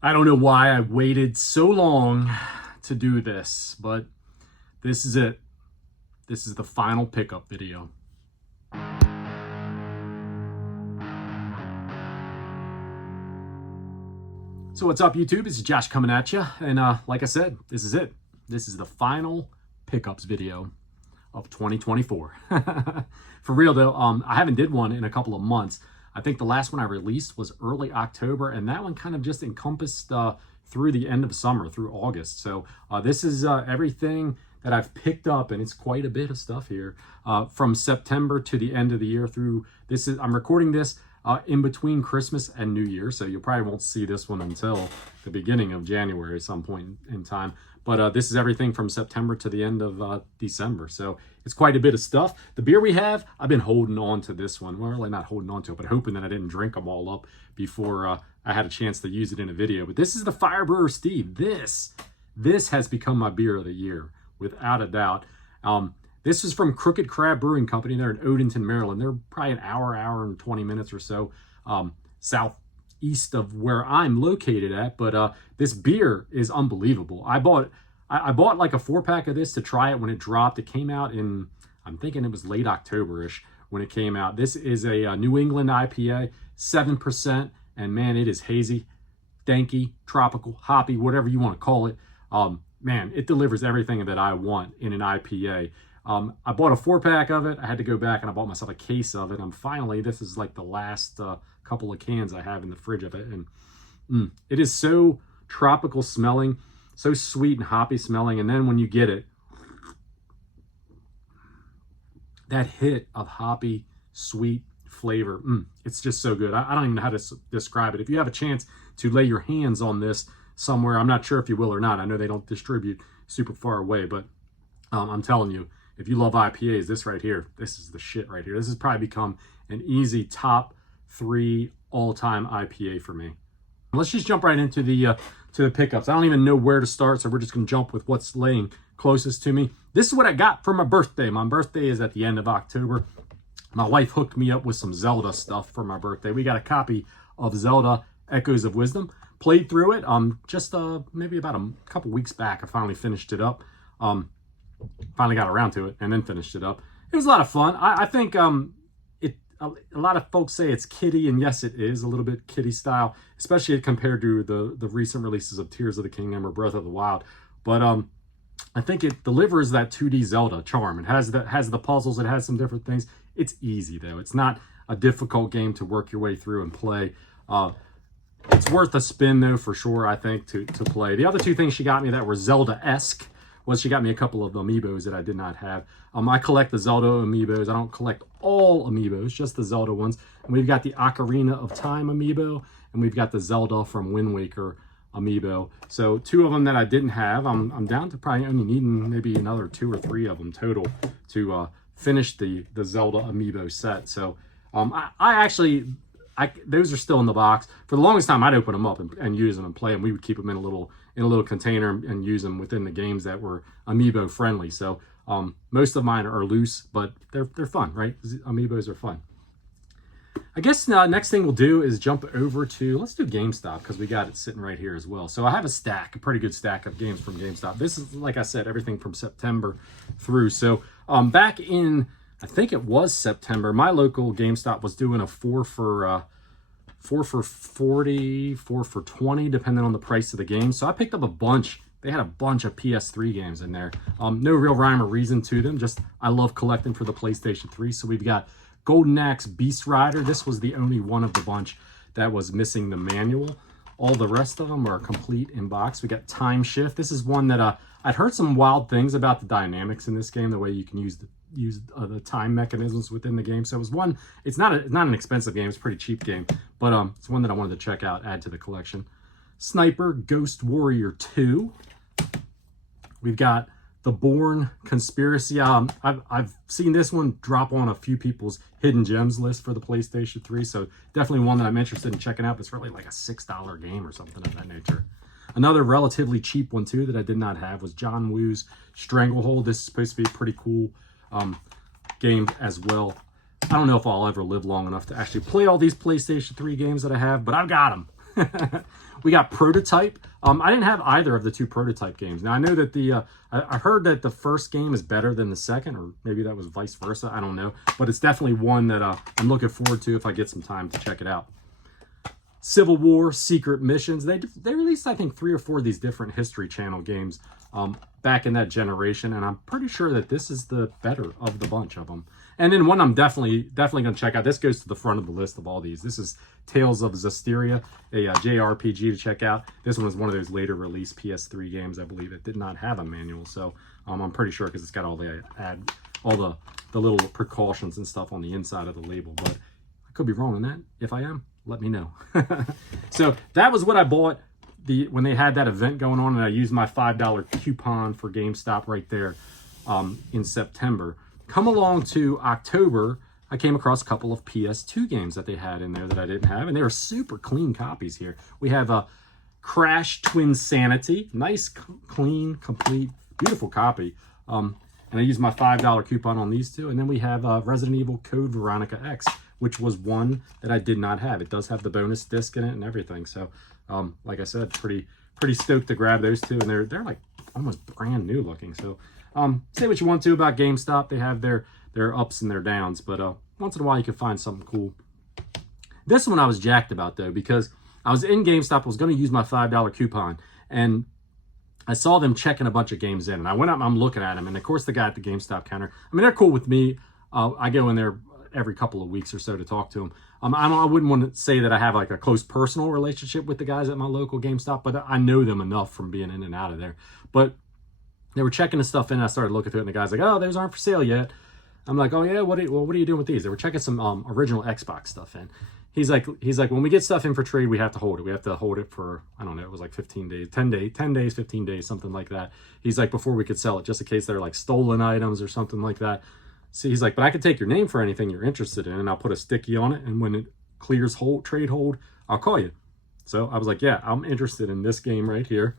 I don't know why I waited so long to do this, but this is it. This is the final pickup video. So what's up, YouTube? This is Josh coming at you, and like I said, this is it. This is the final pickups video of 2024. For real though, I haven't did one in a couple of months. I think the last one I released was early October, and that one kind of just encompassed through the end of summer, through August. So this is everything that I've picked up, and it's quite a bit of stuff here from September to the end of the year. Through this is I'm recording this in between Christmas and New Year, so you probably won't see this one until the beginning of January at some point in time. But this is everything from September to the end of December. So it's quite a bit of stuff. The beer we have, I've been holding on to this one. Well, really not holding on to it, but hoping that I didn't drink them all up before I had a chance to use it in a video. But this is the Fire Brewer Steve. This has become my beer of the year, without a doubt. This is from Crooked Crab Brewing Company. They're in Odenton, Maryland. They're probably an hour and 20 minutes or so southeast of where I'm located at. But this beer is unbelievable. I bought like a 4-pack of this to try it when it dropped. It came out in, I'm thinking it was late October-ish when it came out. This is a New England IPA, 7%, and man, it is hazy, danky, tropical, hoppy, whatever you want to call it. Man, it delivers everything that I want in an IPA. I bought a 4-pack of it. I had to go back and I bought myself a case of it. And finally, this is like the last couple of cans I have in the fridge of it. And it is so tropical smelling, so sweet and hoppy smelling. And then when you get it, that hit of hoppy, sweet flavor, it's just so good. I don't even know how to describe it. If you have a chance to lay your hands on this somewhere, I'm not sure if you will or not. I know they don't distribute super far away, but I'm telling you, if you love IPAs, this right here, this is the shit right here. This has probably become an easy top 3 all-time IPA for me. Let's just jump right into the pickups. I don't even know where to start, so we're just gonna jump with what's laying closest to me. This is what I got for my birthday. My birthday is at the end of October. My wife hooked me up with some Zelda stuff for my birthday. We got a copy of Zelda Echoes of Wisdom. Played through it just maybe about a couple weeks back. I finally finished it up. Finally got around to it and then finished it up. It was a lot of fun. I think a lot of folks say it's kiddie, and yes, it is a little bit kiddie style, especially compared to the recent releases of Tears of the Kingdom or Breath of the Wild. But I think it delivers that 2D Zelda charm. It has the puzzles. It has some different things. It's easy though. It's not a difficult game to work your way through and play. It's worth a spin though, for sure, I think, to play. The other 2 things she got me that were Zelda-esque was she got me a couple of amiibos that I did not have. I collect the Zelda amiibos. I don't collect all amiibos, just the Zelda ones. And we've got the Ocarina of Time amiibo, and we've got the Zelda from Wind Waker amiibo. So 2 of them that I didn't have. I'm down to probably only needing maybe another 2 or 3 of them total to finish the Zelda amiibo set. So those are still in the box. For the longest time, I'd open them up and use them and play them. We would keep them in a little container and use them within the games that were amiibo friendly. So most of mine are loose, but they're fun, right? Amiibos are fun. I guess next thing we'll do is jump over to, let's do GameStop, because we got it sitting right here as well. So I have a pretty good stack of games from GameStop. This is, like I said, everything from September through. So back in, I think it was September, my local GameStop was doing a 4 for 40, 4 for 20, depending on the price of the game. So I picked up a bunch. They had a bunch of PS3 games in there. No real rhyme or reason to them. Just I love collecting for the PlayStation 3. So we've got Golden Axe Beast Rider. This was the only one of the bunch that was missing the manual. All the rest of them are complete in box. We got Time Shift. This is one that I'd heard some wild things about the dynamics in this game, the way you can use the time mechanisms within the game. So it was one, it's not an expensive game, it's a pretty cheap game, but it's one that I wanted to check out, add to the collection. Sniper Ghost Warrior 2. We've got The Bourne Conspiracy. I've seen this one drop on a few people's hidden gems list for the PlayStation 3, so definitely one that I'm interested in checking out. It's really like a $6 game or something of that nature. Another relatively cheap one too that I did not have was John Woo's Stranglehold. This is supposed to be a pretty cool game as well. I don't know if I'll ever live long enough to actually play all these PlayStation 3 games that I have, but I've got them. We got Prototype. I didn't have either of the two Prototype games. Now, I know that I heard that the first game is better than the second, or maybe that was vice versa. I don't know. But it's definitely one that I'm looking forward to if I get some time to check it out. Civil War, Secret Missions. They released, I think, 3 or 4 of these different History Channel games back in that generation, and I'm pretty sure that this is the better of the bunch of them. And then one I'm definitely going to check out. This goes to the front of the list of all these. This is Tales of Zestiria, a JRPG to check out. This one was one of those later released PS3 games, I believe. It did not have a manual, so I'm pretty sure because it's got all the little precautions and stuff on the inside of the label. But I could be wrong on that. If I am, let me know. So that was what I bought when they had that event going on, and I used my $5 coupon for GameStop right there in September. Come along to October, I came across a couple of PS2 games that they had in there that I didn't have, and they were super clean copies here. We have a Crash Twinsanity, nice, clean, complete, beautiful copy. And I used my $5 coupon on these two. And then we have Resident Evil Code Veronica X, which was one that I did not have. It does have the bonus disc in it and everything. So, like I said, pretty stoked to grab those two, and they're like almost brand new looking. So, say what you want to about GameStop. They have their ups and their downs, but once in a while you can find something cool. This one I was jacked about though, because I was in GameStop, I was going to use my $5 coupon, and I saw them checking a bunch of games in, and I went up and I'm looking at them, and of course the guy at the GameStop counter, I mean, they're cool with me. I go in there every couple of weeks or so to talk to them. I wouldn't want to say that I have like a close personal relationship with the guys at my local GameStop, but I know them enough from being in and out of there. But they were checking the stuff in. I started looking through it, and the guy's like, "Oh, those aren't for sale yet." I'm like, "Oh yeah, what are you doing with these?" They were checking some original Xbox stuff in. He's like, when we get stuff in for trade, we have to hold it. We have to hold it for, I don't know, it was like 15 days, 10 days, 15 days, something like that. He's like, before we could sell it, just in case they're like stolen items or something like that. So he's like, but I could take your name for anything you're interested in, and I'll put a sticky on it, and when it clears trade hold, I'll call you. So I was like, yeah, I'm interested in this game right here.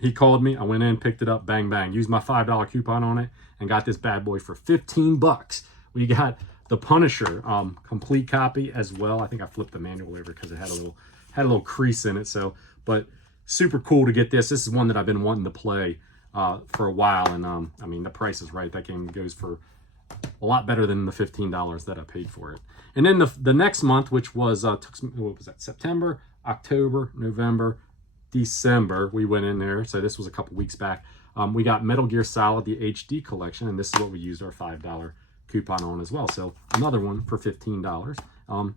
He called me. I went in, picked it up, bang, bang. Used my $5 coupon on it and got this bad boy for 15 bucks. We got the Punisher complete copy as well. I think I flipped the manual over because it had a little crease in it. So, but super cool to get this. This is one that I've been wanting to play for a while. And I mean, the price is right. That game goes for a lot better than the $15 that I paid for it. And then the next month, which was, what was that? September, October, November, December, we went in there. So this was a couple weeks back. We got Metal Gear Solid, the HD collection, and this is what we used our $5 coupon on as well. So another one for $15.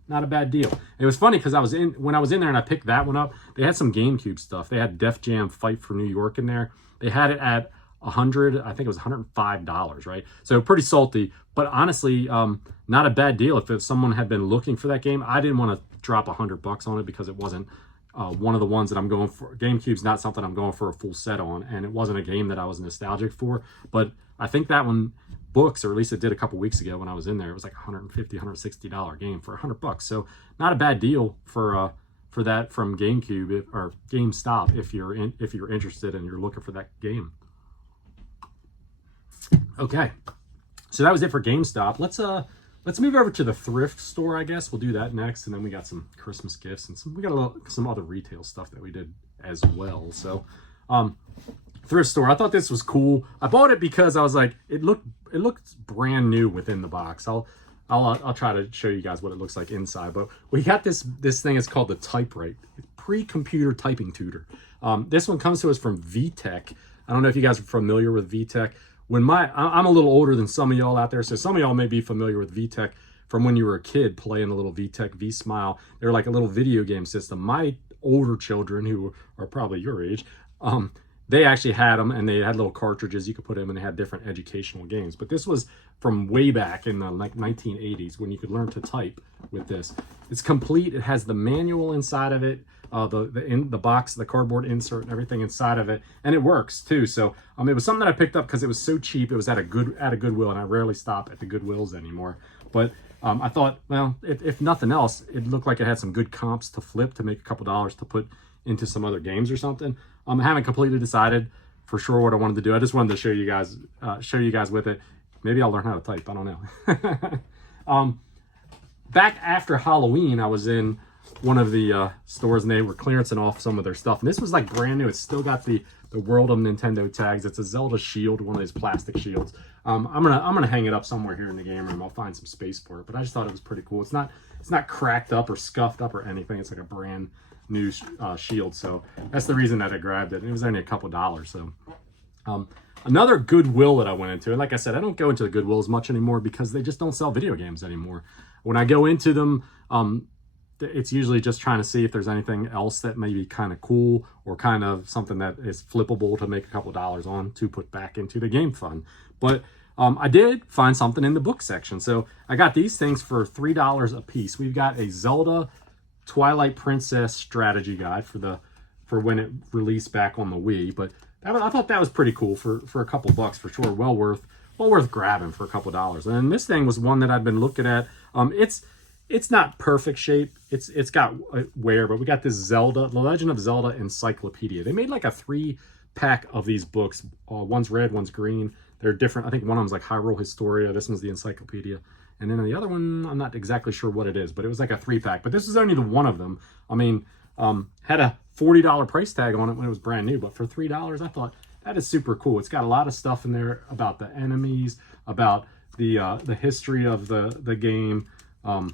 Not a bad deal. It was funny because when I was in there and I picked that one up, they had some GameCube stuff. They had Def Jam Fight for New York in there. They had it at I think it was $105, right? So pretty salty, but honestly, not a bad deal. If someone had been looking for that game, I didn't want to drop $100 on it because it wasn't one of the ones that I'm going for. GameCube's not something I'm going for a full set on, and it wasn't a game that I was nostalgic for. But I think that one books, or at least it did a couple weeks ago when I was in there. It was like $150, $160 game for $100. So not a bad deal for that from GameCube or GameStop if you're interested and you're looking for that game. Okay, so that was it for GameStop. Let's move over to the thrift store, I guess. We'll do that next, and then we got some Christmas gifts and we got some other retail stuff that we did as well. So, thrift store. I thought this was cool. I bought it because I was like, it looked brand new within the box. I'll try to show you guys what it looks like inside. But we got this thing. It's called the Typewrite Pre-Computer Typing Tutor. This one comes to us from VTech. I don't know if you guys are familiar with VTech. I'm a little older than some of y'all out there, so some of y'all may be familiar with VTech from when you were a kid playing a little VTech V-Smile. They're like a little video game system. My older children, who are probably your age, they actually had them, and they had little cartridges you could put in, and they had different educational games. But this was from way back in the 1980s when you could learn to type with this. It's complete. It has the manual inside of it. The box, the cardboard insert, and everything inside of it, and it works too. So it was something that I picked up because it was so cheap. It was at a Goodwill, and I rarely stop at the Goodwills anymore. But I thought, well, if nothing else, it looked like it had some good comps to flip to make a couple dollars to put into some other games or something. I haven't completely decided for sure what I wanted to do. I just wanted to show you guys with it. Maybe I'll learn how to type. I don't know. Back after Halloween, I was in one of the stores, and they were clearancing off some of their stuff. And this was like brand new. It's still got the World of Nintendo tags. It's a Zelda shield, one of those plastic shields. I'm gonna hang it up somewhere here in the game room. I'll find some space for it, but I just thought it was pretty cool. It's not cracked up or scuffed up or anything. It's like a brand new shield. So that's the reason that I grabbed it. It was only a couple dollars. So another Goodwill that I went into, and like I said, I don't go into the Goodwill as much anymore because they just don't sell video games anymore. When I go into them, it's usually just trying to see if there's anything else that may be kind of cool or kind of something that is flippable to make a couple dollars on to put back into the game fund. But I did find something in the book section. So I got these things for $3 a piece. We've got a Zelda Twilight Princess strategy guide for when it released back on the Wii. But I thought that was pretty cool for a couple bucks for sure. Well worth grabbing for a couple dollars. And this thing was one that I'd been looking at. It's not perfect shape. It's got wear, but we got this Zelda, The Legend of Zelda Encyclopedia. They made like a 3-pack of these books. One's red, one's green. They're different. I think one of them's like Hyrule Historia. This one's the Encyclopedia. And then the other one, I'm not exactly sure what it is, but it was like a 3-pack. But this is only the one of them. I mean, had a $40 price tag on it when it was brand new, but for $3, I thought that is super cool. It's got a lot of stuff in there about the enemies, about the history of the game,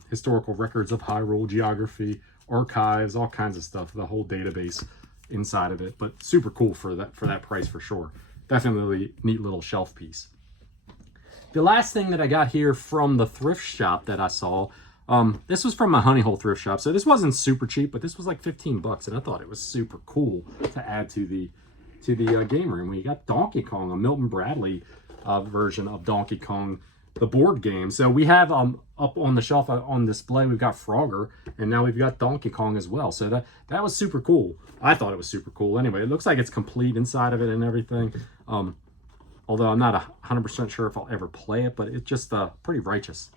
historical records of Hyrule, geography, archives, all kinds of stuff. The whole database inside of it, but super cool for that price for sure. Definitely neat little shelf piece. The last thing that I got here from the thrift shop that I saw, this was from my Honey Hole thrift shop. So this wasn't super cheap, but this was like 15 bucks, and I thought it was super cool to add to the game room. We got Donkey Kong, a Milton Bradley version of Donkey Kong, the board game. So we have up on the shelf on display, we've got Frogger, and now we've got Donkey Kong as well. So that was super cool. I thought it was super cool. Anyway, it looks like it's complete inside of it and everything. Although I'm not 100% sure if I'll ever play it, but it's just a pretty righteous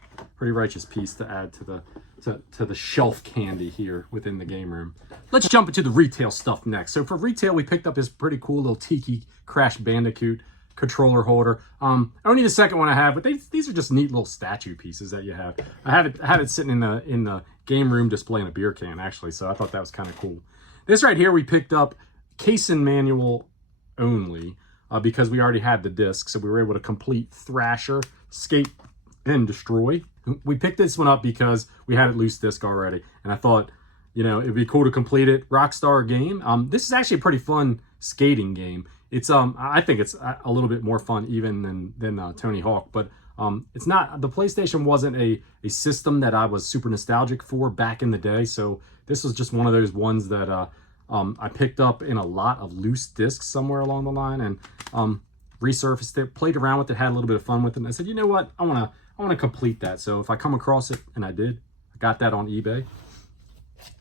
piece to add to the shelf candy here within the game room. Let's jump into the retail stuff next. So for retail, we picked up this pretty cool little Tiki Crash Bandicoot controller holder. Only the second one I have, but these are just neat little statue pieces that you have. I had it sitting in the game room display in a beer can actually, so I thought that was kind of cool. This right here we picked up case and manual only because we already had the disc, so we were able to complete Thrasher, Escape, and Destroy. We picked this one up because we had a loose disc already, and I thought, it'd be cool to complete it. Rockstar game. This is actually a pretty fun skating game. It's I think it's a little bit more fun even than Tony Hawk, but it's not. The PlayStation wasn't a system that I was super nostalgic for back in the day, so this was just one of those ones that I picked up in a lot of loose discs somewhere along the line, and resurfaced it, played around with it, had a little bit of fun with it, and I said, you know what, I want to complete that. So if I come across it, and I did, I got that on eBay.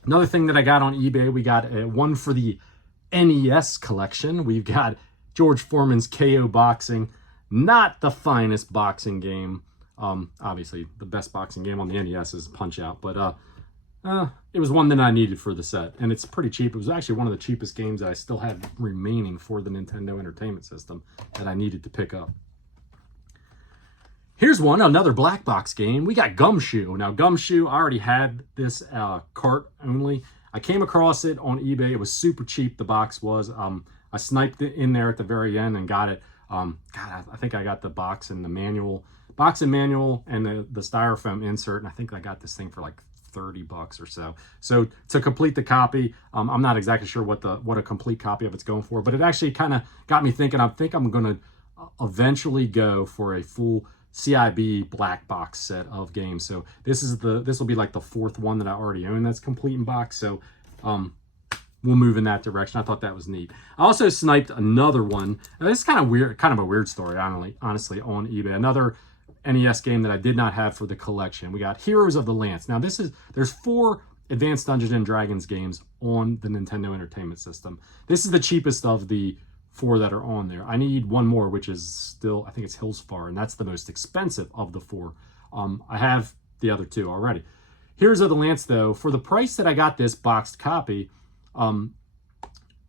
Another thing that I got on eBay, we got one for the NES collection. We've got George Foreman's KO Boxing. Not the finest boxing game. Obviously, the best boxing game on the NES is Punch-Out, but it was one that I needed for the set, and it's pretty cheap. It was actually one of the cheapest games that I still have remaining for the Nintendo Entertainment System that I needed to pick up. Here's another black box game. We got Gumshoe. Now, Gumshoe, I already had this cart only. I came across it on eBay. It was super cheap, the box was. I sniped it in there at the very end and got it. God, I think I got the box and manual, and the styrofoam insert, and I think I got this thing for like 30 bucks or so. So to complete the copy, I'm not exactly sure what a complete copy of it's going for, but it actually kind of got me thinking. I think I'm going to eventually go for a full CIB black box set of games. So this will be like the fourth one that I already own that's complete in box. So we'll move in that direction. I thought that was neat. I also sniped another one. Now, this is kind of a weird story, honestly, on eBay. Another NES game that I did not have for the collection. We got Heroes of the Lance. Now there's 4 Advanced Dungeons and Dragons games on the Nintendo Entertainment System. This is the cheapest of the 4 that are on there. I need one more, which is still, I think it's Hillsfar, and that's the most expensive of the 4. I have the other 2 already. Heroes of the Lance, though, for the price that I got this boxed copy,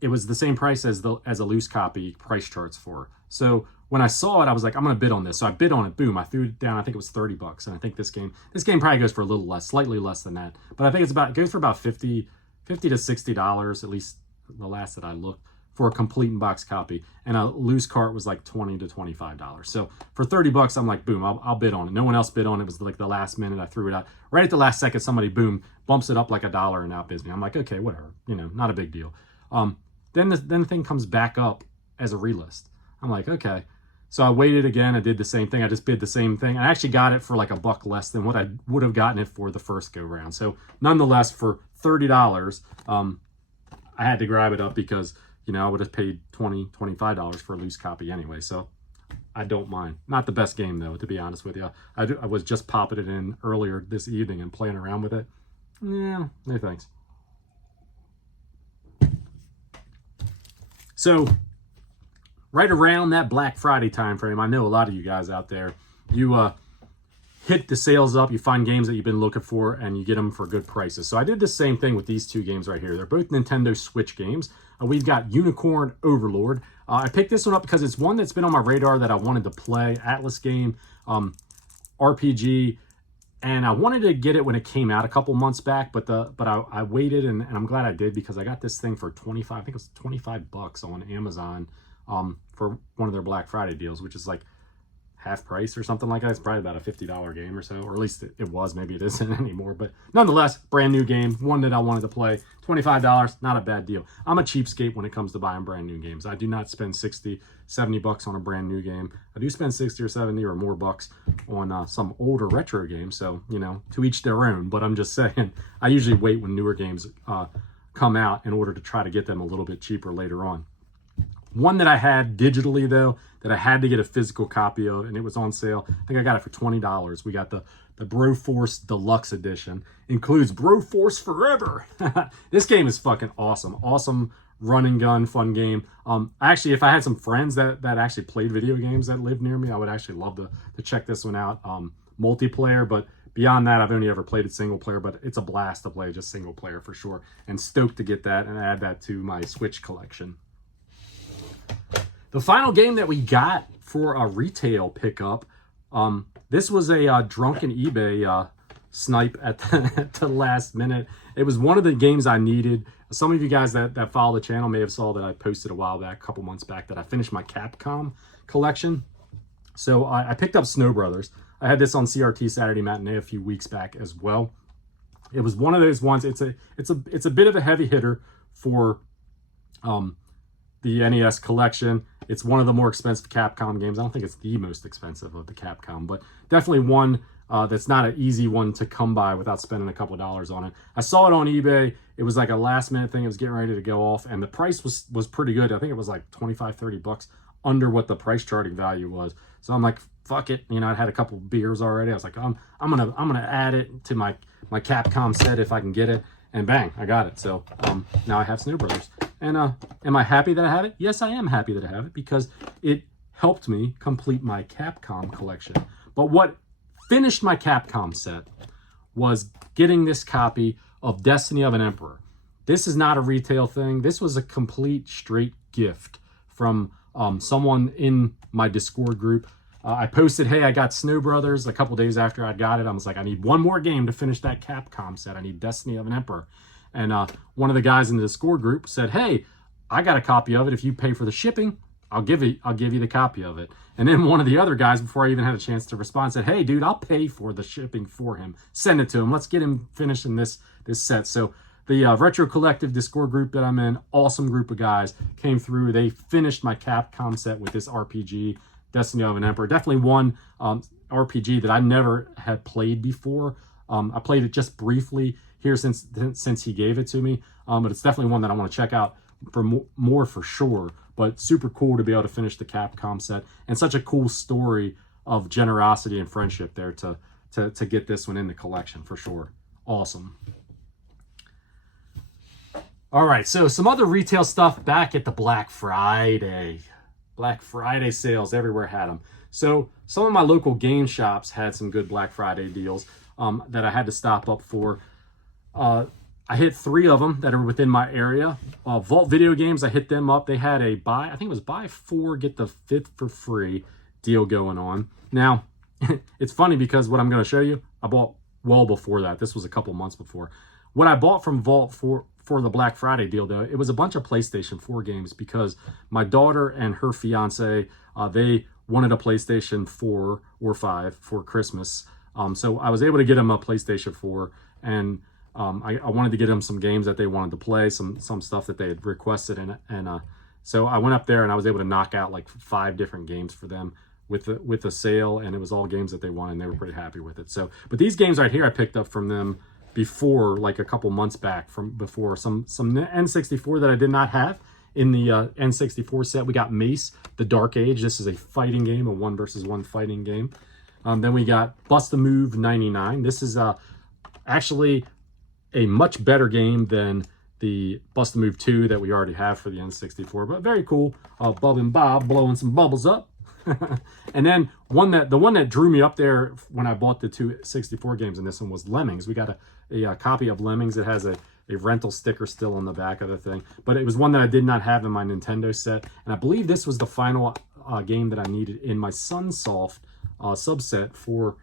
it was the same price as a loose copy price charts for. So when I saw it, I was like, I'm going to bid on this. So I bid on it. Boom. I threw it down. I think it was $30. And I think this game probably goes for a little less, slightly less than that. But I think it goes for about $50 to $60, at least the last that I looked, for a complete in-box copy. And a loose cart was like $20 to $25. So for $30, I'm like, boom, I'll bid on it. No one else bid on it. It was like the last minute. I threw it out. Right at the last second, somebody, boom, bumps it up like $1 and outbids me. I'm like, okay, whatever. You know, not a big deal. Then the thing comes back up as a relist. I'm like, okay. So I waited again. I did the same thing. I just bid the same thing. I actually got it for like $1 less than what I would have gotten it for the first go round. So nonetheless, for $30, I had to grab it up because, you know, I would have paid $20, $25 for a loose copy anyway. So I don't mind. Not the best game though, to be honest with you. I was just popping it in earlier this evening and playing around with it. Yeah, no thanks. So right around that Black Friday time frame, I know a lot of you guys out there, you hit the sales up, you find games that you've been looking for, and you get them for good prices. So I did the same thing with these two games right here. They're both Nintendo Switch games. We've got Unicorn Overlord. I picked this one up because it's one that's been on my radar that I wanted to play. Atlas game, RPG, and I wanted to get it when it came out a couple months back, but I waited, and I'm glad I did because I got this thing for I think it was $25 on Amazon for one of their Black Friday deals, which is like half price or something like that. It's probably about a $50 game or so, or at least it was. Maybe it isn't anymore, but nonetheless, brand new game, one that I wanted to play. $25, not a bad deal. I'm a cheapskate when it comes to buying brand new games. I do not spend $60, $70 on a brand new game. I do spend 60 or 70 or more bucks on some older retro games. So, you know, to each their own, but I'm just saying, I usually wait when newer games come out in order to try to get them a little bit cheaper later on. One that I had digitally, though, that I had to get a physical copy of, and it was on sale. I think I got it for $20. We got the Broforce Deluxe Edition. Includes Broforce Forever. This game is fucking awesome. Awesome run and gun, fun game. Actually, if I had some friends that actually played video games that lived near me, I would actually love to check this one out. Multiplayer, but beyond that, I've only ever played it single player, but it's a blast to play just single player for sure. And stoked to get that and add that to my Switch collection. The final game that we got for a retail pickup, this was a drunken eBay snipe at the last minute. It was one of the games I needed. Some of you guys that follow the channel may have saw that I posted a while back, a couple months back, that I finished my Capcom collection. So I picked up Snow Brothers. I had this on CRT Saturday Matinee a few weeks back as well. It was one of those ones. It's a bit of a heavy hitter for the NES collection. It's one of the more expensive Capcom games. I don't think it's the most expensive of the Capcom, but definitely one that's not an easy one to come by without spending a couple of dollars on it. I saw it on eBay. It was like a last minute thing. It was getting ready to go off, and the price was pretty good. I think it was like $25-30 under what the price charting value was. So I'm like, fuck it. You know, I had a couple beers already. I was like, I'm gonna add it to my Capcom set if I can get it. And bang, I got it. So now I have Snow Brothers. And am I happy that I have it? Yes, I am happy that I have it because it helped me complete my Capcom collection. But what finished my Capcom set was getting this copy of Destiny of an Emperor. This is not a retail thing. This was a complete straight gift from someone in my Discord group. I posted, hey, I got Snow Brothers a couple days after I got it. I was like, I need one more game to finish that Capcom set. I need Destiny of an Emperor. And one of the guys in the Discord group said, hey, I got a copy of it. If you pay for the shipping, I'll give you the copy of it. And then one of the other guys, before I even had a chance to respond, said, hey, dude, I'll pay for the shipping for him. Send it to him. Let's get him finishing this set. So the Retro Collective Discord group that I'm in, awesome group of guys, came through. They finished my Capcom set with this RPG, Destiny of an Emperor. Definitely one RPG that I never had played before. I played it just briefly here since he gave it to me, but it's definitely one that I want to check out for more for sure. But super cool to be able to finish the Capcom set, and such a cool story of generosity and friendship there to get this one in the collection for sure. Awesome. All right, so some other retail stuff back at the Black Friday sales. Everywhere had them. So some of my local game shops had some good Black Friday deals that I had to stop up for. I hit 3 of them that are within my area. Vault Video Games, I hit them up. They had a I think it was buy 4, get the 5th for free deal going on. Now, it's funny because what I'm going to show you, I bought well before that. This was a couple months before. What I bought from Vault for the Black Friday deal, though, it was a bunch of PlayStation 4 games because my daughter and her fiance, they wanted a PlayStation 4 or 5 for Christmas. So I was able to get them a PlayStation 4, and I wanted to get them some games that they wanted to play, some stuff that they had requested, and so I went up there and I was able to knock out like 5 different games for them with the sale, and it was all games that they wanted, and they were pretty happy with it. So, but these games right here I picked up from them before, like a couple months back, from before some N64 that I did not have in the N64 set. We got Mace, The Dark Age. This is a fighting game, a 1 versus 1 fighting game. Then we got Bust a Move 99. This is actually a much better game than the Bust a Move 2 that we already have for the N64, but very cool. Bub and Bob blowing some bubbles up. And then the one that drew me up there when I bought the 2 64 games in this one was Lemmings. We got a copy of Lemmings that has a rental sticker still on the back of the thing, but it was one that I did not have in my Nintendo set, and I believe this was the final game that I needed in my Sunsoft subset for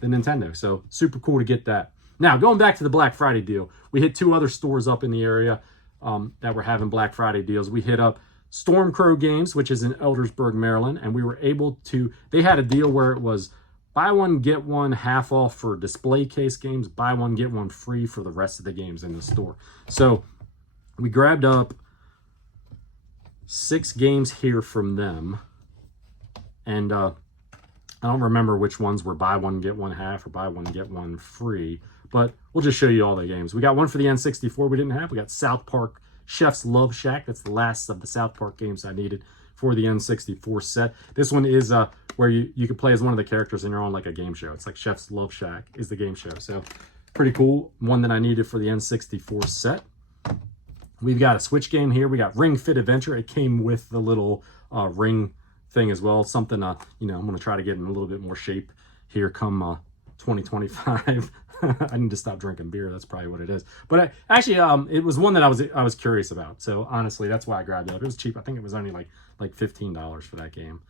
the Nintendo. So super cool to get that. Now, going back to the Black Friday deal, we hit 2 other stores up in the area that were having Black Friday deals. We hit up Stormcrow Games, which is in Eldersburg, Maryland, and we were able to, they had a deal where it was buy one, get one half off for display case games, buy one, get one free for the rest of the games in the store. So we grabbed up 6 games here from them, and I don't remember which ones were buy one, get one half or buy one, get one free, but we'll just show you all the games. We got one for the N64 we didn't have. We got South Park Chef's Love Shack. That's the last of the South Park games I needed for the N64 set. This one is where you can play as one of the characters and you're on like a game show. It's like Chef's Love Shack is the game show. So pretty cool. One that I needed for the N64 set. We've got a Switch game here. We got Ring Fit Adventure. It came with the little ring thing as well. Something, you know, I'm going to try to get in a little bit more shape here come 2025. I need to stop drinking beer. That's probably what it is. But actually, it was one that I was curious about. So honestly, that's why I grabbed it. It was cheap. I think it was only like $15 for that game.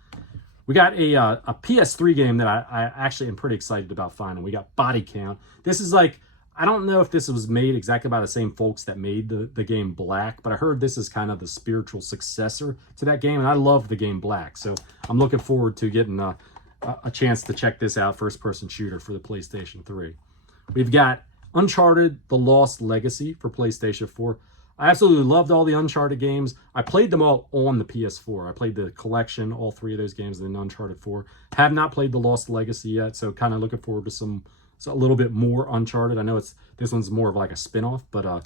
We got a PS3 game that I actually am pretty excited about finding. We got Body Count. This is like, I don't know if this was made exactly by the same folks that made the game Black, but I heard this is kind of the spiritual successor to that game, and I love the game Black. So I'm looking forward to getting a chance to check this out, first-person shooter for the PlayStation 3. We've got Uncharted: The Lost Legacy for PlayStation 4. I absolutely loved all the Uncharted games. I played them all on the PS4. I played the collection, all 3 of those games, and then Uncharted 4. Have not played The Lost Legacy yet, so kind of looking forward to a little bit more Uncharted. I know this one's more of like a spin-off, but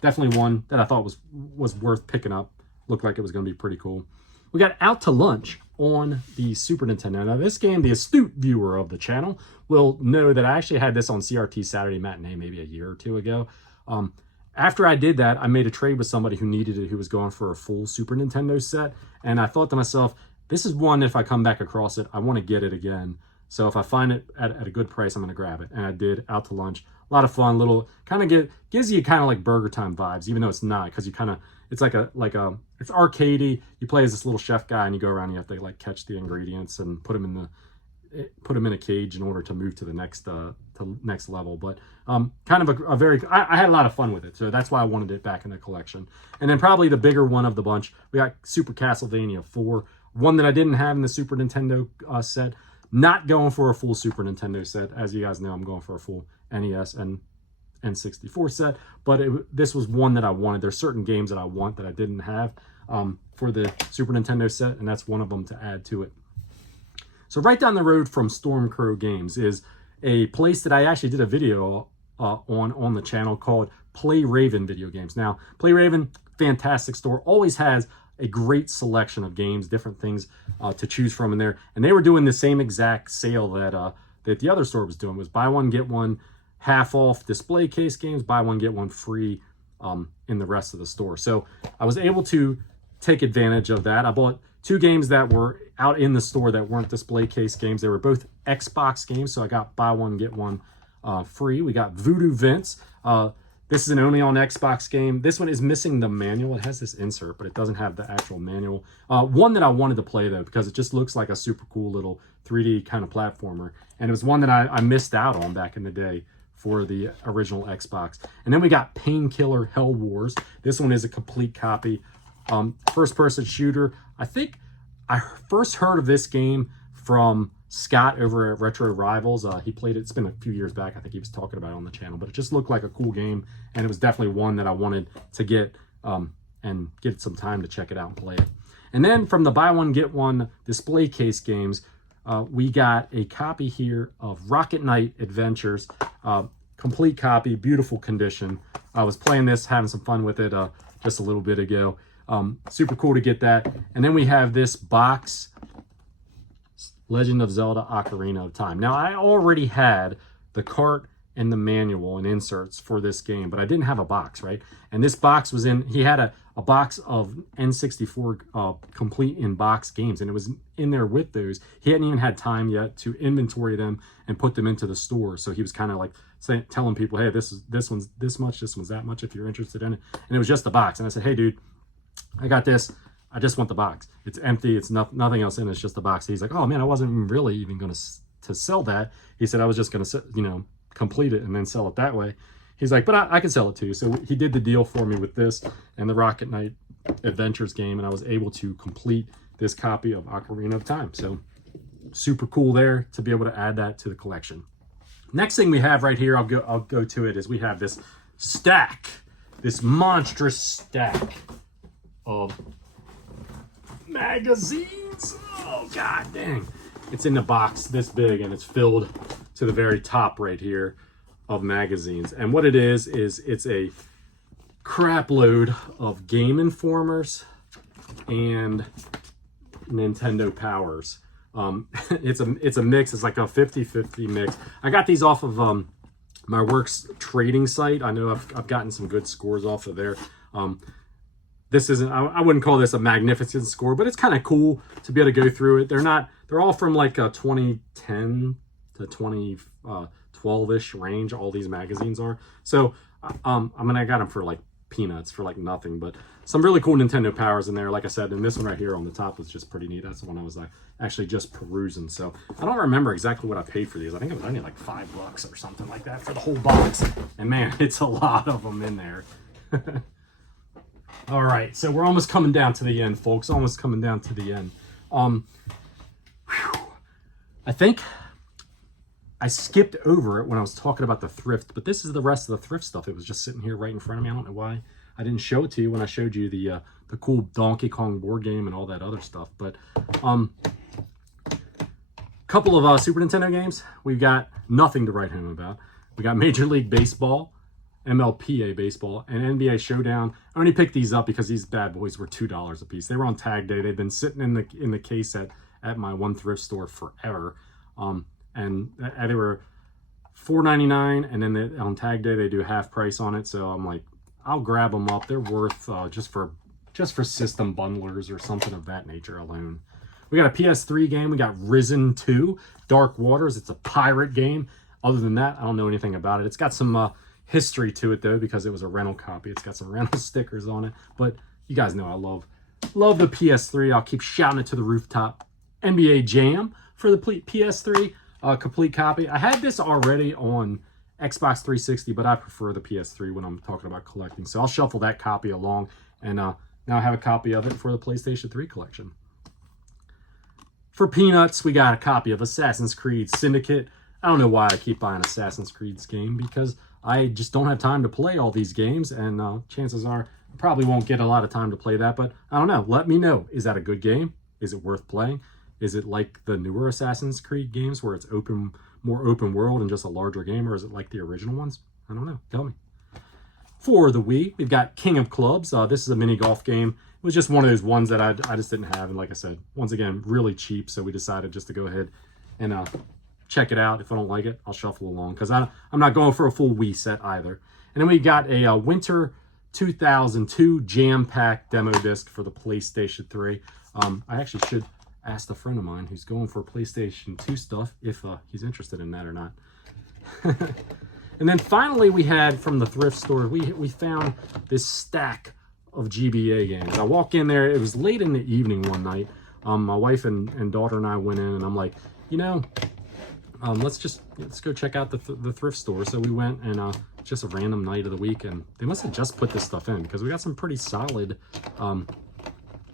definitely one that I thought was worth picking up. Looked like it was going to be pretty cool. We got Out to Lunch on the Super Nintendo. Now, this game, the astute viewer of the channel will know that I actually had this on CRT Saturday Matinee maybe a year or 2 ago. After I did that, I made a trade with somebody who needed it, who was going for a full Super Nintendo set. And I thought to myself, this is one, if I come back across it, I want to get it again. So if I find it at a good price, I'm going to grab it. And I did. Out to Lunch. A lot of fun. Little, kind of gives you kind of like Burger Time vibes, even though it's not, because you kind of, it's like it's arcadey. You play as this little chef guy and you go around and you have to like catch the ingredients and put them in a cage in order to move to the next level. But kind of a very, I had a lot of fun with it. So that's why I wanted it back in the collection. And then probably the bigger one of the bunch, we got Super Castlevania 4, one that I didn't have in the Super Nintendo set. Not going for a full Super Nintendo set. As you guys know, I'm going for a full NES and N64 set, but this was one that I wanted. There's certain games that I want that I didn't have for the Super Nintendo set, and that's one of them to add to it. So right down the road from Stormcrow Games is a place that I actually did a video on the channel called Play Raven Video Games. Now, Play Raven, fantastic store, always has a great selection of games, different things to choose from in there. And they were doing the same exact sale that the other store was doing, was buy one, get one half off display case games, buy one, get one free in the rest of the store. So I was able to take advantage of that. I bought 2 games that were out in the store that weren't display case games. They were both Xbox games, so I got buy one, get one free. We got Voodoo Vince. This is an only on Xbox game. This one is missing the manual. It has this insert, but it doesn't have the actual manual. One that I wanted to play, though, because it just looks like a super cool little 3D kind of platformer. And it was one that I missed out on back in the day for the original Xbox. And then we got Painkiller Hell Wars. This one is a complete copy. First-person shooter. I think I first heard of this game from Scott over at Retro Rivals. He played it. It's been a few years back. I think he was talking about it on the channel, but it just looked like a cool game, and it was definitely one that I wanted to get and get some time to check it out and play it. And then from the buy one get one display case games, we got a copy here of Rocket Knight Adventures, complete copy, beautiful condition. I was playing this, having some fun with it just a little bit ago. Super cool to get that. And then we have this box, Legend of Zelda Ocarina of Time. Now, I already had the cart and the manual and inserts for this game, but I didn't have a box, right? And this box was in, he had a box of N64 complete in-box games, and it was in there with those. He hadn't even had time yet to inventory them and put them into the store, so he was kind of like telling people, hey, this one's this much, this one's that much if you're interested in it. And it was just the box. And I said, hey, dude, I got this. I just want the box. It's empty. It's nothing else in it. It's just the box. He's like, oh man, I wasn't really even going to sell that. He said, I was just going to, complete it and then sell it that way. He's like, but I can sell it to you. So he did the deal for me with this and the Rocket Knight Adventures game, and I was able to complete this copy of Ocarina of Time. So super cool there to be able to add that to the collection. Next thing we have right here, I'll go to it, is we have this stack, this monstrous stack of magazines. Oh god dang, it's in the box this big, and it's filled to the very top right here of magazines. And what it is it's a crap load of Game Informers and Nintendo Powers. It's a mix. It's like a 50-50 mix. I got these off of my work's trading site. I know I've gotten some good scores off of there. This isn't, I wouldn't call this a magnificent score, but it's kind of cool to be able to go through it. They're all from like a 2010 to 2012-ish range, all these magazines are. So, I got them for like peanuts, for like nothing, but some really cool Nintendo Powers in there, like I said, and this one right here on the top was just pretty neat. That's the one I was like actually just perusing. So I don't remember exactly what I paid for these. I think it was only like $5 or something like that for the whole box. And man, it's a lot of them in there. All right, so we're almost coming down to the end, folks. Almost coming down to the end. I think I skipped over it when I was talking about the thrift, but this is the rest of the thrift stuff. It was just sitting here right in front of me. I don't know why I didn't show it to you when I showed you the cool Donkey Kong board game and all that other stuff. But couple of Super Nintendo games. We've got nothing to write home about. We got Major League Baseball, MLPA Baseball, and NBA Showdown. I only picked these up because these bad boys were $2 a piece. They were on tag day. They've been sitting in the case at my one thrift store forever. And they were $4.99, and then on tag day they do half price on it. So I'm like, I'll grab them up. They're worth just for system bundlers or something of that nature alone. We got a PS3 game. We got Risen 2, Dark Waters. It's a pirate game. Other than that, I don't know anything about it. It's got some history to it though, because it was a rental copy. It's got some rental stickers on it. But you guys know I love the PS3. I'll keep shouting it to the rooftop. NBA Jam for the PS3. Complete copy. I had this already on Xbox 360, but I prefer the PS3 when I'm talking about collecting. So I'll shuffle that copy along, and now I have a copy of it for the PlayStation 3 collection. For peanuts, we got a copy of Assassin's Creed Syndicate. I don't know why I keep buying Assassin's Creed's game, because I just don't have time to play all these games, and chances are I probably won't get a lot of time to play that, but I don't know. Let me know. Is that a good game? Is it worth playing? Is it like the newer Assassin's Creed games where it's more open world and just a larger game, or is it like the original ones? I don't know. Tell me. For the Wii, we've got King of Clubs. This is a mini golf game. It was just one of those ones that I just didn't have. And like I said, once again, really cheap. So we decided just to go ahead and check it out. If I don't like it, I'll shuffle along, because I'm not going for a full Wii set either. And then we got a Winter 2002 jam-packed demo disc for the PlayStation 3. I actually should ask a friend of mine who's going for PlayStation 2 stuff if he's interested in that or not. And then finally we had from the thrift store, we found this stack of GBA games. I walk in there, it was late in the evening one night. My wife and daughter and I went in, and I'm like, you know, let's go check out the thrift store. So we went, and just a random night of the week, and they must have just put this stuff in because we got some pretty solid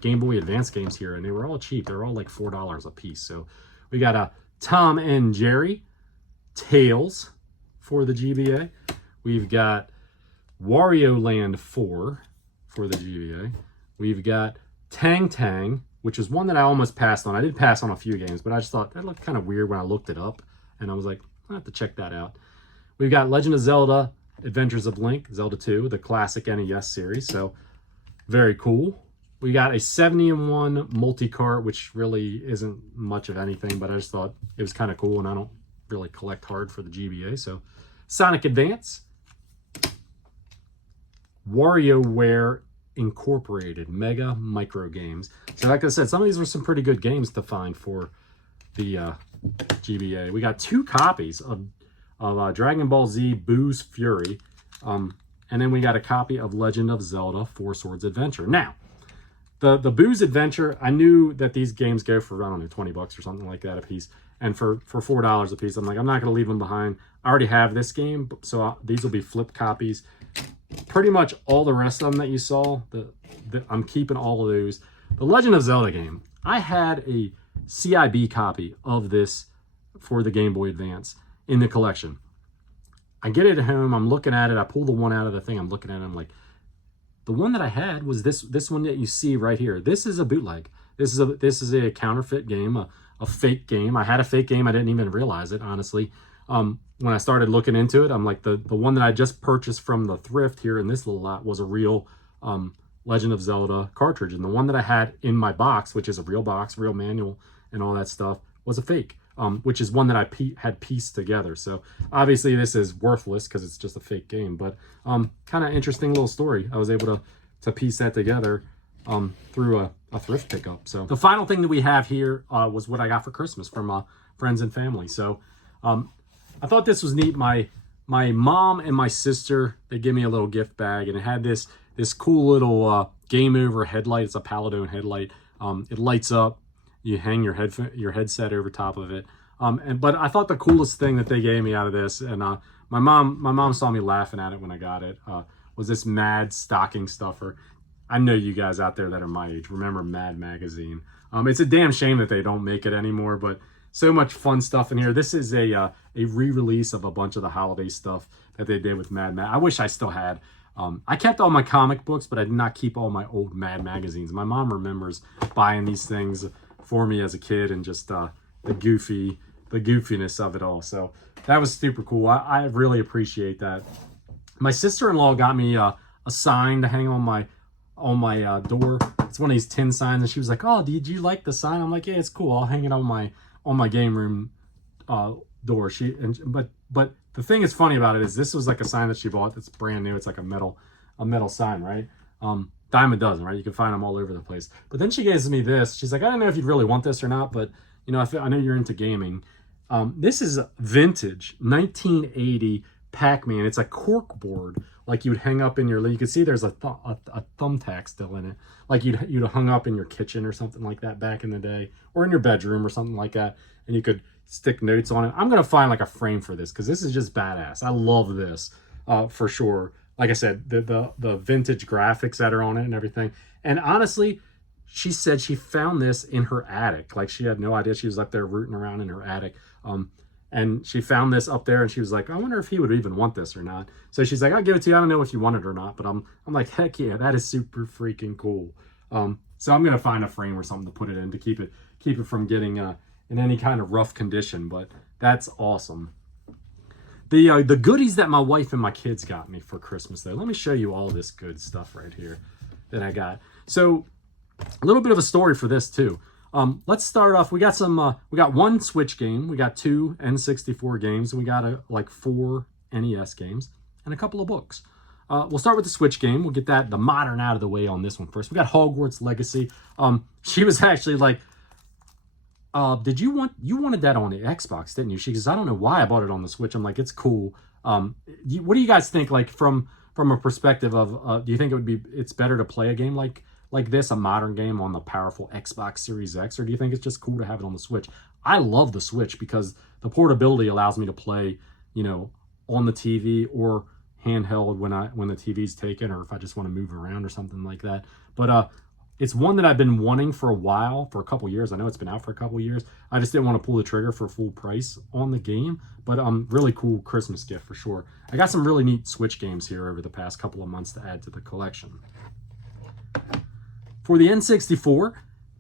Game Boy Advance games here, and they were all cheap. They were all like $4 a piece. So we got a Tom and Jerry Tales for the GBA. We've got Wario Land 4 for the GBA. We've got Tang Tang, which is one that I almost passed on. I did pass on a few games, but I just thought that looked kind of weird when I looked it up, and I was like, I have to check that out. We've got Legend of Zelda Adventures of Link, Zelda 2, the classic NES series, so very cool. We got a 70-in-1 multi-cart, which really isn't much of anything, but I just thought it was kind of cool, and I don't really collect hard for the GBA. So Sonic Advance, WarioWare Incorporated, Mega Micro Games. So like I said, some of these were some pretty good games to find for the GBA. We got 2 copies of Dragon Ball Z Boo's Fury, and then we got a copy of Legend of Zelda 4 Swords Adventure. Now, the Boo's Adventure, I knew that these games go for, I don't know, 20 bucks or something like that a piece. And for $4 a piece, I'm like, I'm not going to leave them behind. I already have this game, so these will be flip copies. Pretty much all the rest of them that you saw, I'm keeping all of those. The Legend of Zelda game, I had a CIB copy of this for the Game Boy Advance in the collection. I get it at home, I'm looking at it, I pull the one out of the thing, I'm looking at it, I'm like, the one that I had was this one that you see right here. This is a bootleg. This is a counterfeit game, a fake game. I had a fake game, I didn't even realize it, honestly. When I started looking into it, I'm like, the one that I just purchased from the thrift here in this little lot was a real Legend of Zelda cartridge. And the one that I had in my box, which is a real box, real manual, and all that stuff, was a fake, which is one that I had pieced together. So obviously this is worthless because it's just a fake game, but kind of interesting little story. I was able to piece that together through a thrift pickup. So the final thing that we have here was what I got for Christmas from friends and family. So I thought this was neat. My mom and my sister, they gave me a little gift bag, and it had this cool little Game Over headlight. It's a Paladone headlight. It lights up. You hang your headset over top of it. But I thought the coolest thing that they gave me out of this, and my mom saw me laughing at it when I got it, was this Mad stocking stuffer. I know you guys out there that are my age remember Mad magazine. It's a damn shame that they don't make it anymore, but so much fun stuff in here. This is a re-release of a bunch of the holiday stuff that they did with Mad. I wish I still had. I kept all my comic books, but I did not keep all my old Mad magazines. My mom remembers buying these things for me as a kid, and just the goofiness of it all. So that was super cool. I really appreciate that. My sister-in-law got me a sign to hang on my door. It's one of these tin signs, and she was like, "Oh, did you like the sign?" I'm like, "Yeah, it's cool. I'll hang it on my game room door." But the thing that's funny about it is this was like a sign that she bought that's brand new. It's like a metal sign, right? Dime a dozen, right? You can find them all over the place. But then she gives me this. She's like, "I don't know if you'd really want this or not, but you know, I know you're into gaming." This is vintage 1980 Pac-Man. It's a cork board, like you'd hang up in your. You can see there's a thumbtack still in it, like you'd hung up in your kitchen or something like that back in the day, or in your bedroom or something like that, and you could stick notes on it. I'm gonna find like a frame for this because this is just badass. I love this for sure. Like I said, the vintage graphics that are on it and everything. And honestly, she said she found this in her attic. Like she had no idea. She was up there rooting around in her attic. And she found this up there, and she was like, "I wonder if he would even want this or not." So she's like, "I'll give it to you. I don't know if you want it or not." But I'm like, heck yeah, that is super freaking cool. So I'm gonna find a frame or something to put it in to keep it from getting in any kind of rough condition. But that's awesome. The goodies that my wife and my kids got me for Christmas, though. Let me show you all this good stuff right here that I got. So a little bit of a story for this too. Let's start off. We got we got one Switch game. We got 2 N64 games. We got like 4 NES games and a couple of books. We'll start with the Switch game. We'll get the modern out of the way on this one first. We got Hogwarts Legacy. She was actually like, you wanted that on the Xbox, didn't you? She goes, "I don't know why I bought it on the Switch." I'm like, "It's cool. What do you guys think? Like from a perspective of, do you think it's better to play a game like this, a modern game on the powerful Xbox Series X, or do you think it's just cool to have it on the Switch? I love the Switch because the portability allows me to play, you know, on the TV or handheld when the TV's taken, or if I just want to move around or something like that. But it's one that I've been wanting for a while, for a couple years. I know it's been out for a couple years. I just didn't want to pull the trigger for full price on the game, but really cool Christmas gift for sure. I got some really neat Switch games here over the past couple of months to add to the collection. For the N64,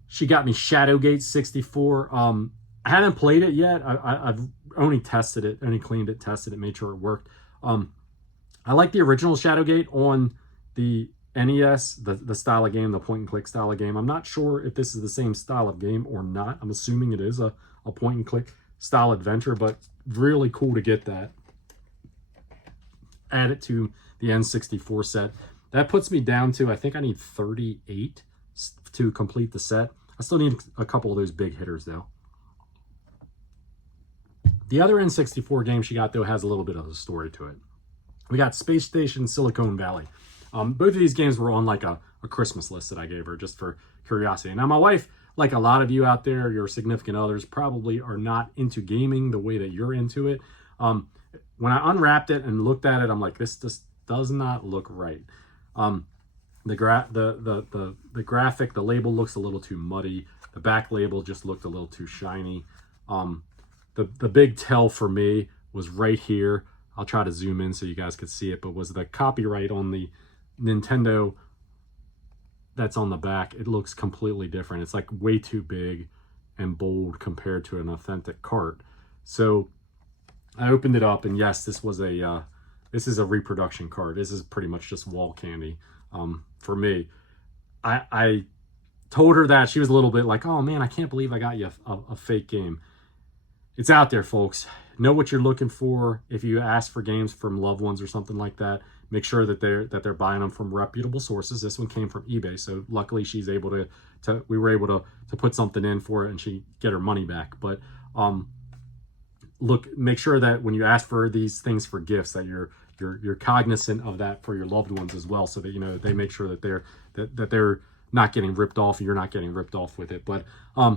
she got me Shadowgate 64. I haven't played it yet. I've only tested it, only cleaned it, tested it, made sure it worked. I like the original Shadowgate on the NES, the style of game, the point and click style of game. I'm not sure if this is the same style of game or not. I'm assuming it is a point and click style adventure, but really cool to get that. Add it to the N64 set. That puts me down to, I think I need 38 to complete the set. I still need a couple of those big hitters though. The other N64 game she got though has a little bit of a story to it. We got Space Station Silicon Valley. Both of these games were on like a Christmas list that I gave her just for curiosity. Now my wife, like a lot of you out there, your significant others probably are not into gaming the way that you're into it. When I unwrapped it and looked at it, I'm like, this just does not look right. The graphic, the label looks a little too muddy. The back label just looked a little too shiny. The big tell for me was right here. I'll try to zoom in so you guys could see it, but was the copyright on the Nintendo that's on the back. It looks completely different. It's like way too big and bold compared to an authentic cart. So I opened it up, and yes, this is a reproduction cart. This is pretty much just wall candy for me. I told her that. She was a little bit like, oh man, I can't believe I got you a fake game. It's out there, folks. Know what you're looking for. If you ask for games from loved ones or something like that, make sure that they're buying them from reputable sources. This one came from eBay, so luckily she's able to we were able to put something in for it and she get her money back. But make sure that when you ask for these things for gifts, that you're cognizant of that for your loved ones as well, so that you know they make sure that they're not getting ripped off and you're not getting ripped off with it. But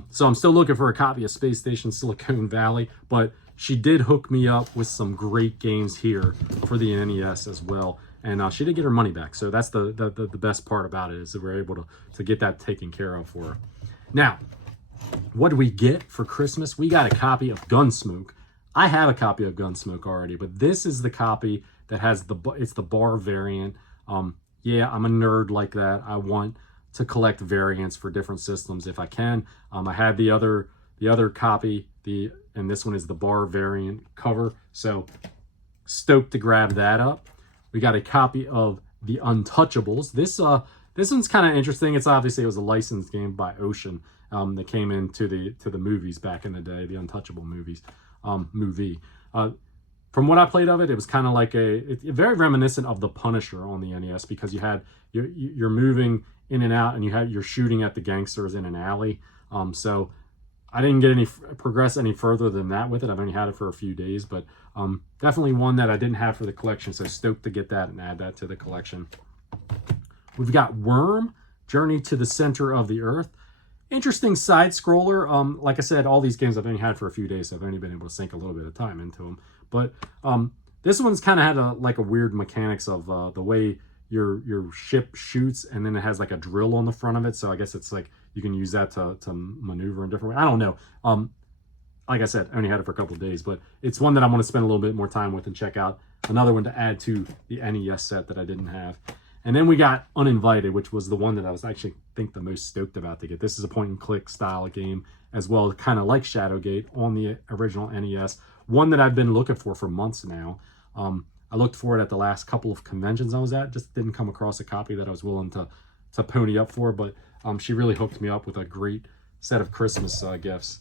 so I'm still looking for a copy of Space Station Silicon Valley, but she did hook me up with some great games here for the NES as well, and she did get her money back. So that's the best part about it, is that we're able to get that taken care of for her. Now, what do we get for Christmas? We got a copy of Gunsmoke. I have a copy of Gunsmoke already, but this is the copy that has it's the bar variant. Yeah, I'm a nerd like that. I want to collect variants for different systems if I can. I had the other copy, and this one is the bar variant cover, so stoked to grab that up. We got a copy of The Untouchables. This one's kind of interesting. It was a licensed game by Ocean that came into the movies back in the day, the Untouchable movies movie. From what I played of it, it was kind of like very reminiscent of The Punisher on the NES, because you're moving in and out and you're shooting at the gangsters in an alley. So I didn't get progress any further than that with it. I've only had it for a few days, but definitely one that I didn't have for the collection. So stoked to get that and add that to the collection. We've got Worm, Journey to the Center of the Earth. Interesting side scroller. Like I said, all these games I've only had for a few days, so I've only been able to sink a little bit of time into them. But this one's kind of had a weird mechanics of the way your ship shoots, and then it has like a drill on the front of it. So I guess it's like you can use that to maneuver in different ways. I don't know. Like I said, I only had it for a couple of days, but it's one that I want to spend a little bit more time with and check out. Another one to add to the NES set that I didn't have. And then we got Uninvited, which was the one that I was actually the most stoked about to get. This is a point and click style game as well, kind of like Shadowgate on the original NES. One that I've been looking for months now. I looked for it at the last couple of conventions I was at, just didn't come across a copy that I was willing to pony up for, but she really hooked me up with a great set of Christmas gifts.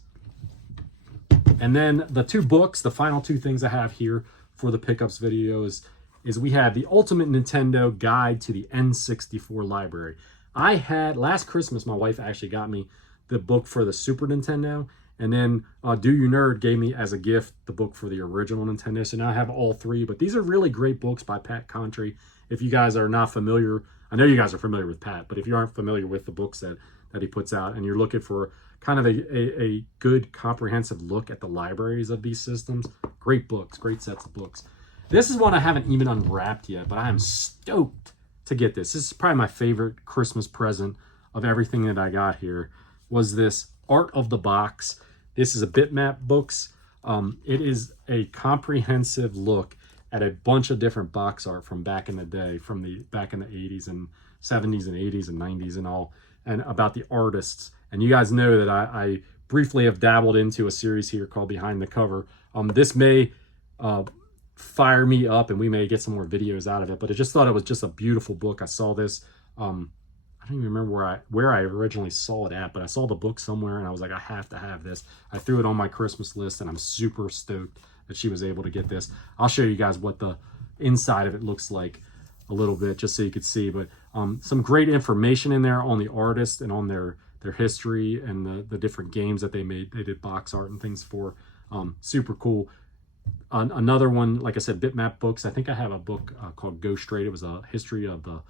And then the two books, the final two things I have here for the pickups videos is we have the Ultimate Nintendo Guide to the N64 Library. Last Christmas, my wife actually got me the book for the Super Nintendo, And then Do You Nerd gave me as a gift the book for the original Nintendo. So now I have all three. But these are really great books by Pat Contry. If you guys are not familiar, I know you guys are familiar with Pat, but if you aren't familiar with the books that he puts out and you're looking for kind of a good comprehensive look at the libraries of these systems, great books, great sets of books. This is one I haven't even unwrapped yet, but I am stoked to get this. This is probably my favorite Christmas present of everything that I got here, was this Art of the Box. This is a bitmap books. It is a comprehensive look at a bunch of different box art from back in the day, back in the 80s and 70s and 80s and 90s and all, and about the artists. And you guys know that I briefly have dabbled into a series here called Behind the Cover. This may fire me up and we may get some more videos out of it, but I just thought it was just a beautiful book. I saw this, I don't even remember where I originally saw it at, but I saw the book somewhere and I was like, I have to have this. I threw it on my Christmas list and I'm super stoked that she was able to get this. I'll show you guys what the inside of it looks like a little bit, just so you could see. But some great information in there on the artist and on their history and the different games that they made. They did box art and things for. Super cool. Another one, like I said, bitmap books. I think I have a book called Go Straight. It was a history of the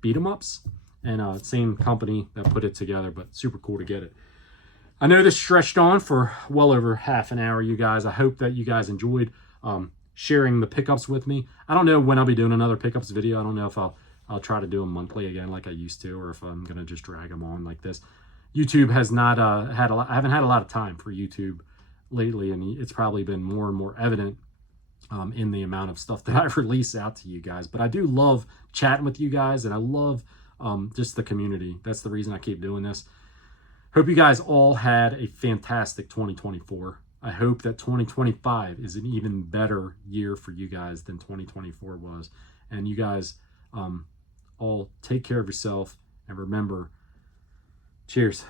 beat 'em ups, and same company that put it together, but super cool to get it. I know this stretched on for well over half an hour, you guys. I hope that you guys enjoyed sharing the pickups with me. I don't know when I'll be doing another pickups video. I don't know if I'll try to do them monthly again like I used to, or if I'm gonna just drag them on like this. YouTube has not I haven't had a lot of time for YouTube lately, and it's probably been more and more evident in the amount of stuff that I release out to you guys. But I do love chatting with you guys, and I love just the community. That's the reason I keep doing this. Hope you guys all had a fantastic 2024. I hope that 2025 is an even better year for you guys than 2024 was. And you guys all take care of yourself, and remember, cheers.